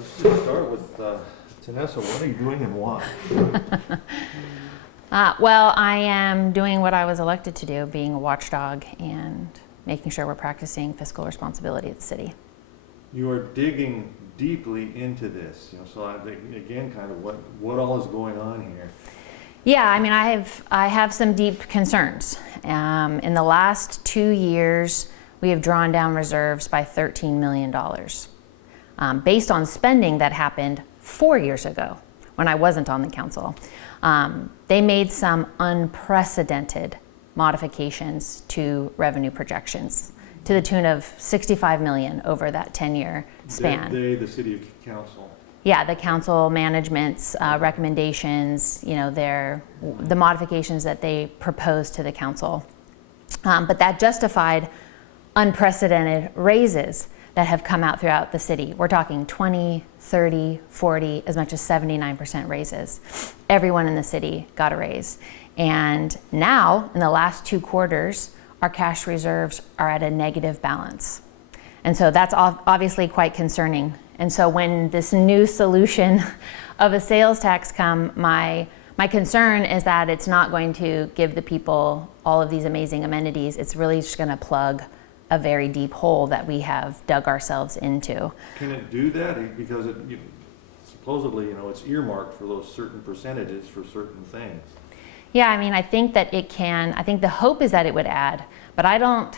Let's just start with Tenessa. What are you doing and why? Well, I am doing what I was elected to do, being a watchdog and making sure we're practicing fiscal responsibility at the city. You are digging deeply into this, so I think, again, kind of what all is going on here. Yeah, I mean, I have some deep concerns. In the last 2 years, we have drawn down reserves by $13 million based on spending that happened 4 years ago when I wasn't on the council. They made some unprecedented modifications to revenue projections to the tune of $65 million over that 10-year span. The city council. Yeah, the council management's recommendations, the modifications that they proposed to the council. But that justified unprecedented raises that have come out throughout the city. We're talking 20, 30, 40, as much as 79% raises. Everyone in the city got a raise. And now, in the last 2 quarters, our cash reserves are at a negative balance. And so that's obviously quite concerning. And so when this new solution of a sales tax come, my concern is that it's not going to give the people all of these amazing amenities. It's really just going to plug a very deep hole that we have dug ourselves into. Can it do that? Because supposedly, it's earmarked for those certain percentages for certain things. Yeah, I mean, I think that it can. I think the hope is that it would add, but I don't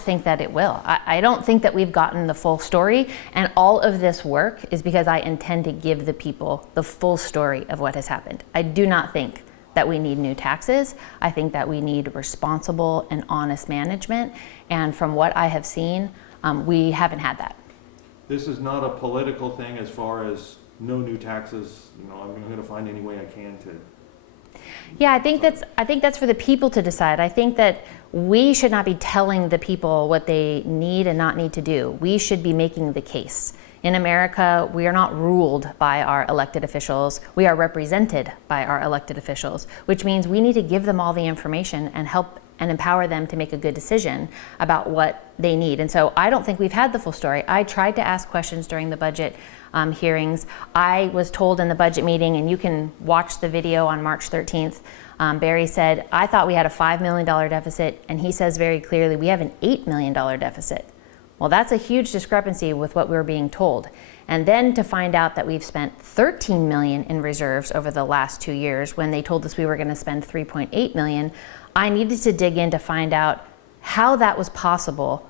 think that it will. I don't think that we've gotten the full story, and all of this work is because I intend to give the people the full story of what has happened. I do not think that we need new taxes. I think that we need responsible and honest management, and from what I have seen, we haven't had that. This is not a political thing as far as no new taxes. I'm going to find any way I can to. Yeah, I think that's for the people to decide. I think that we should not be telling the people what they need and not need to do. We should be making the case. In America, we are not ruled by our elected officials. We are represented by our elected officials, which means we need to give them all the information and help and empower them to make a good decision about what they need. And so I don't think we've had the full story. I tried to ask questions during the budget hearings. I was told in the budget meeting, and you can watch the video on March 13th, Barry said, I thought we had a $5 million deficit, and he says very clearly, we have an $8 million deficit. Well, that's a huge discrepancy with what we were being told. And then to find out that we've spent $13 million in reserves over the last 2 years when they told us we were going to spend $3.8 million, I needed to dig in to find out how that was possible,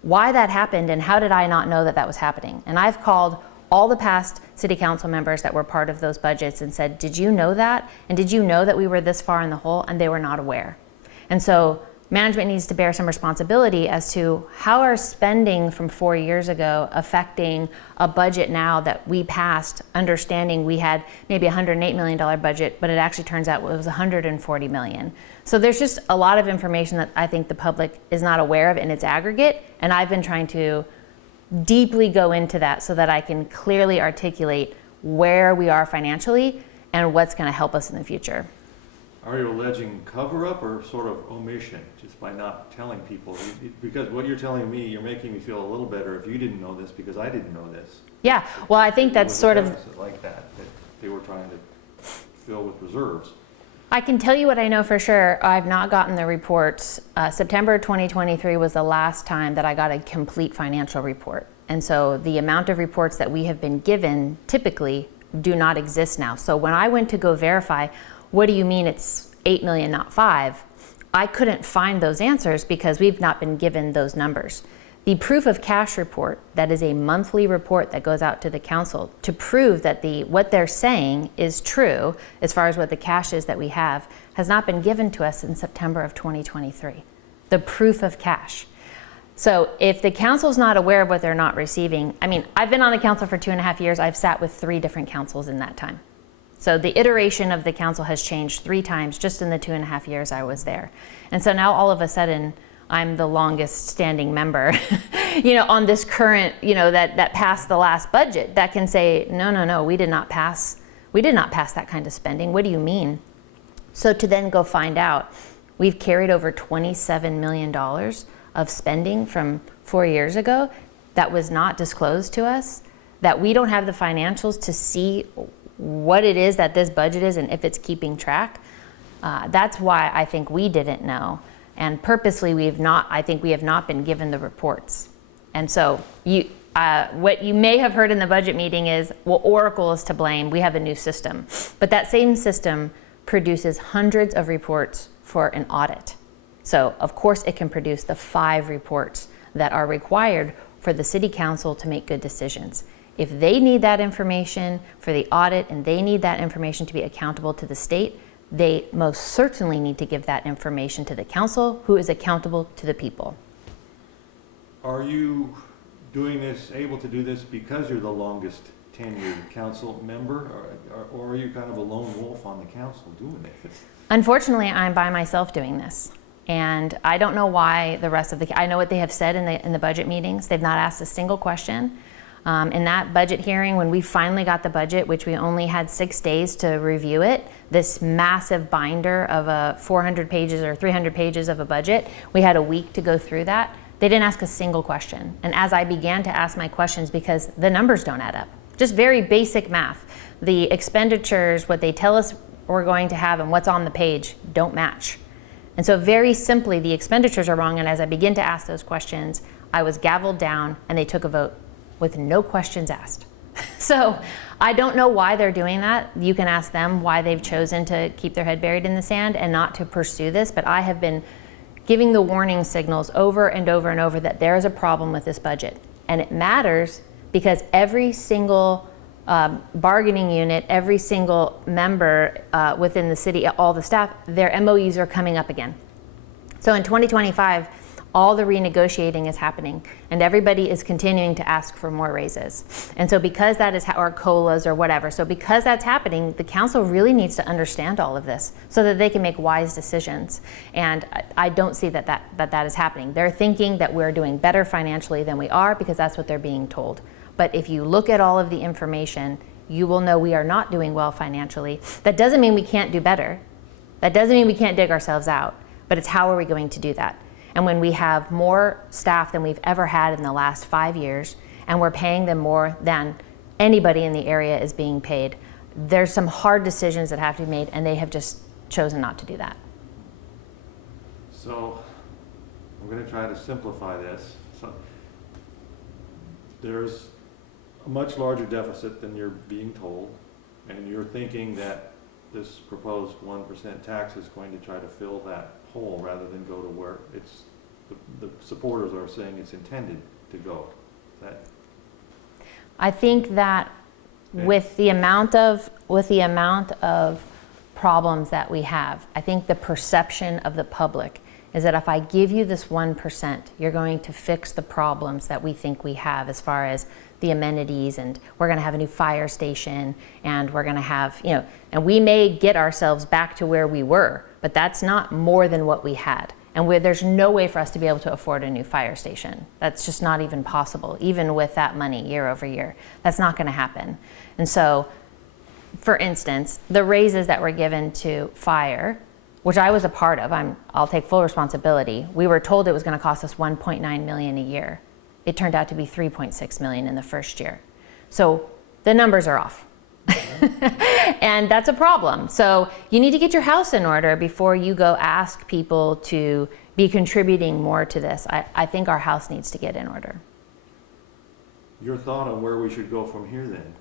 why that happened, and how did I not know that that was happening. And I've called all the past city council members that were part of those budgets and said, did you know that? And did you know that we were this far in the hole? And they were not aware. And so management needs to bear some responsibility as to how our spending from 4 years ago affecting a budget now that we passed, understanding we had maybe a $108 million budget, but it actually turns out it was $140 million. So there's just a lot of information that I think the public is not aware of in its aggregate, and I've been trying to deeply go into that so that I can clearly articulate where we are financially and what's going to help us in the future. Are you alleging cover-up or sort of omission, just by not telling people? Because what you're telling me, you're making me feel a little better if you didn't know this, because I didn't know this. Yeah, well, I think that's sort of like that they were trying to fill with reserves. I can tell you what I know for sure. I've not gotten the reports. September 2023 was the last time that I got a complete financial report. And so the amount of reports that we have been given typically do not exist now. So when I went to go verify, what do you mean it's 8 million, not 5? I couldn't find those answers because we've not been given those numbers. The proof of cash report, that is a monthly report that goes out to the council to prove that what they're saying is true as far as what the cash is that we have, has not been given to us in September of 2023. The proof of cash. So if the council's not aware of what they're not receiving, I mean, I've been on the council for 2.5 years. I've sat with 3 different councils in that time. So the iteration of the council has changed 3 times just in the 2.5 years I was there. And so now all of a sudden, I'm the longest standing member, on this current, that passed the last budget that can say, no, we did not pass that kind of spending. What do you mean? So to then go find out, we've carried over $27 million of spending from 4 years ago that was not disclosed to us. that we don't have the financials to see what it is that this budget is and if it's keeping track. That's why I think we didn't know. And purposely, I think we have not been given the reports. And so what you may have heard in the budget meeting is, well, Oracle is to blame. We have a new system. But that same system produces hundreds of reports for an audit. So of course it can produce the 5 reports that are required for the city council to make good decisions. If they need that information for the audit and they need that information to be accountable to the state, they most certainly need to give that information to the council, who is accountable to the people. Are you able to do this because you're the longest tenured council member, or are you kind of a lone wolf on the council doing it? Unfortunately, I'm by myself doing this. And I don't know why the rest of I know what they have said in the budget meetings. They've not asked a single question. In that budget hearing, when we finally got the budget, which we only had 6 days to review it, this massive binder of 400 pages or 300 pages of a budget, we had a week to go through that. They didn't ask a single question. And as I began to ask my questions, because the numbers don't add up, just very basic math, the expenditures, what they tell us we're going to have and what's on the page don't match. And so very simply, the expenditures are wrong. And as I begin to ask those questions, I was gavelled down and they took a vote with no questions asked. So I don't know why they're doing that. You can ask them why they've chosen to keep their head buried in the sand and not to pursue this. But I have been giving the warning signals over and over and over that there is a problem with this budget. And it matters because every single bargaining unit, every single member within the city, all the staff, their MOUs are coming up again. So in 2025, all the renegotiating is happening and everybody is continuing to ask for more raises. And so because that is, or COLAs or whatever, so because that's happening, the council really needs to understand all of this so that they can make wise decisions. And I don't see that is happening. They're thinking that we're doing better financially than we are because that's what they're being told. But if you look at all of the information, you will know we are not doing well financially. That doesn't mean we can't do better. That doesn't mean we can't dig ourselves out, but it's how are we going to do that? And when we have more staff than we've ever had in the last 5 years, and we're paying them more than anybody in the area is being paid, there's some hard decisions that have to be made, and they have just chosen not to do that. So I'm going to try to simplify this. So there's a much larger deficit than you're being told, and you're thinking that this proposed 1% tax is going to try to fill that hole rather than go to where it's the supporters are saying it's intended to go. I think that with the amount of problems that we have, I think the perception of the public is that if I give you this 1%, you're going to fix the problems that we think we have as far as the amenities, and we're going to have a new fire station, and we're going to have, and we may get ourselves back to where we were, but that's not more than what we had. And there's no way for us to be able to afford a new fire station. That's just not even possible, even with that money year over year. That's not going to happen. And so, for instance, the raises that were given to fire, which I was a part of, I'll take full responsibility. We were told it was going to cost us $1.9 million a year. It turned out to be $3.6 million in the first year. So the numbers are off. And that's a problem. So you need to get your house in order before you go ask people to be contributing more to this. I think our house needs to get in order. Your thought on where we should go from here then?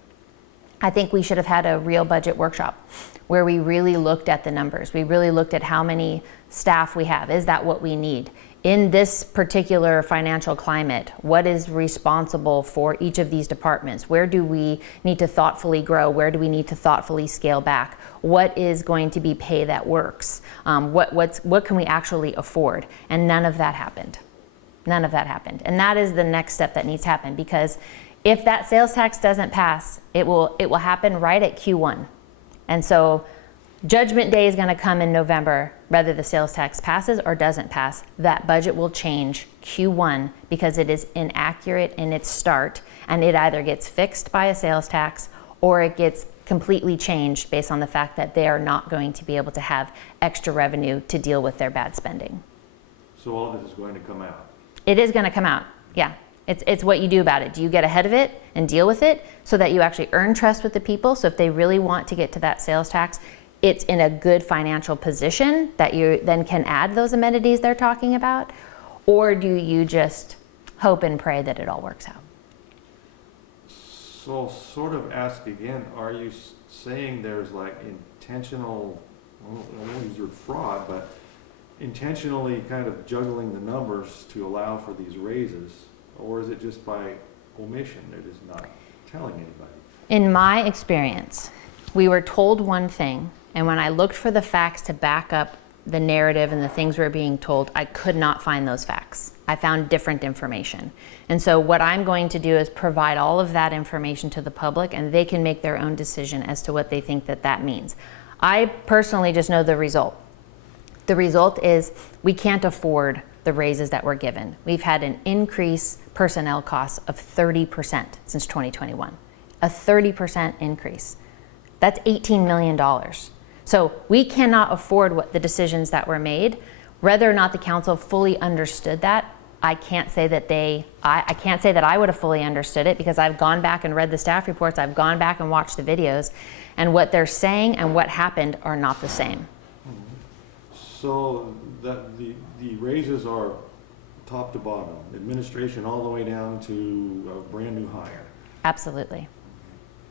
I think we should have had a real budget workshop where we really looked at the numbers. We really looked at how many staff we have. Is that what we need? In this particular financial climate, what is responsible for each of these departments? Where do we need to thoughtfully grow? Where do we need to thoughtfully scale back? What is going to be pay that works? What can we actually afford? And none of that happened. None of that happened. And that is the next step that needs to happen, because if that sales tax doesn't pass, it will happen right at Q1. And so Judgment Day is going to come in November, whether the sales tax passes or doesn't pass. That budget will change Q1 because it is inaccurate in its start, and it either gets fixed by a sales tax or it gets completely changed based on the fact that they are not going to be able to have extra revenue to deal with their bad spending. So all of this is going to come out? It is going to come out, yeah. It's what you do about it. Do you get ahead of it and deal with it so that you actually earn trust with the people? So if they really want to get to that sales tax, it's in a good financial position that you then can add those amenities they're talking about? Or do you just hope and pray that it all works out? So sort of ask again, are you saying there's like intentional, I won't use the word fraud, but intentionally kind of juggling the numbers to allow for these raises? Or is it just by omission? They're just not telling anybody? In my experience, we were told one thing, and when I looked for the facts to back up the narrative and the things we were being told, I could not find those facts. I found different information. And so what I'm going to do is provide all of that information to the public, and they can make their own decision as to what they think that that means. I personally just know the result. The result is we can't afford the raises that we're given. We've had an increase personnel costs of 30% since 2021. A 30% increase. That's $18 million. So we cannot afford what the decisions that were made. Whether or not the council fully understood that, I can't say that I can't say that I would have fully understood it, because I've gone back and read the staff reports, I've gone back and watched the videos, and what they're saying and what happened are not the same. So the raises are top to bottom, administration all the way down to a brand new hire. Absolutely.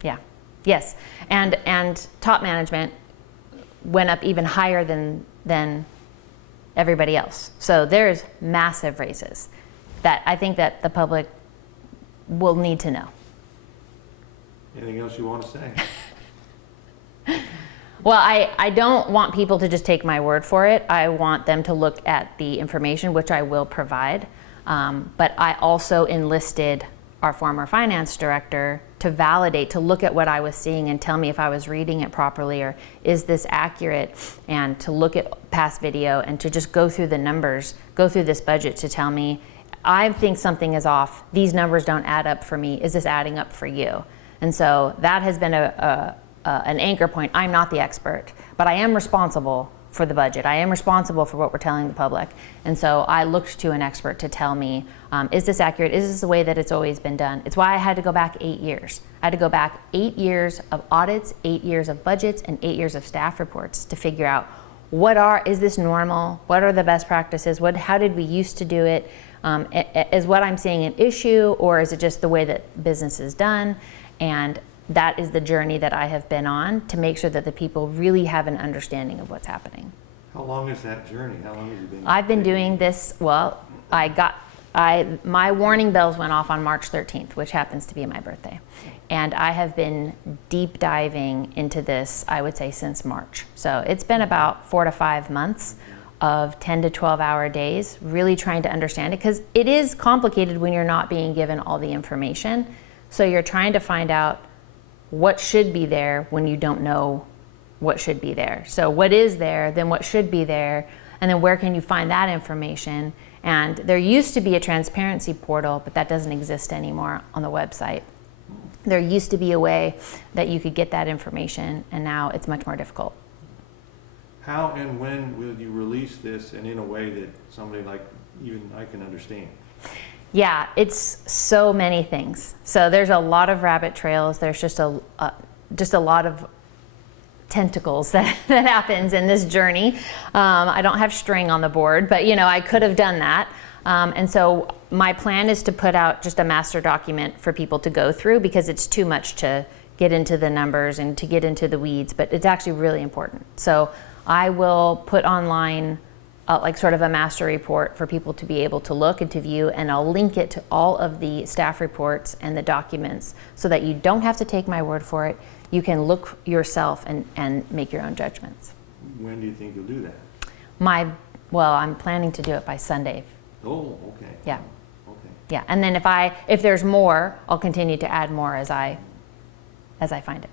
Yeah. Yes. And top management went up even higher than everybody else. So there's massive raises that I think that the public will need to know. Anything else you want to say? Well, I don't want people to just take my word for it. I want them to look at the information, which I will provide. But I also enlisted our former finance director to validate, to look at what I was seeing and tell me if I was reading it properly, or is this accurate, and to look at past video and to just go through the numbers, go through this budget to tell me, I think something is off. These numbers don't add up for me. Is this adding up for you? And so that has been an anchor point. I'm not the expert, but I am responsible for the budget. I am responsible for what we're telling the public. And so I looked to an expert to tell me, is this accurate? Is this the way that it's always been done? It's why I had to go back 8 years. I had to go back 8 years of audits, 8 years of budgets, and 8 years of staff reports to figure out is this normal? What are the best practices? How did we used to do it? Is what I'm seeing an issue, or is it just the way that business is done? And that is the journey that I have been on to make sure that the people really have an understanding of what's happening. How long is that journey? How long have you been? I've been doing this, well, my warning bells went off on March 13th, which happens to be my birthday. And I have been deep diving into this, I would say, since March. So it's been about 4 to 5 months of 10 to 12 hour days, really trying to understand it, because it is complicated when you're not being given all the information. So you're trying to find out what should be there when you don't know what should be there. So what is there, then what should be there, and then where can you find that information? And there used to be a transparency portal, but that doesn't exist anymore on the website. There used to be a way that you could get that information, and now it's much more difficult. How and when will you release this, and in a way that somebody like even I can understand? Yeah, it's so many things. So there's a lot of rabbit trails. There's just a lot of tentacles that happens in this journey. I don't have string on the board, but I could have done that. And so my plan is to put out just a master document for people to go through, because it's too much to get into the numbers and to get into the weeds, but it's actually really important. So I will put online like sort of a master report for people to be able to look and to view, and I'll link it to all of the staff reports and the documents so that you don't have to take my word for it. You can look yourself and make your own judgments. When do you think you'll do that? I'm planning to do it by Sunday. Oh, okay. Yeah. Okay. Yeah, and then if there's more, I'll continue to add more as I find it.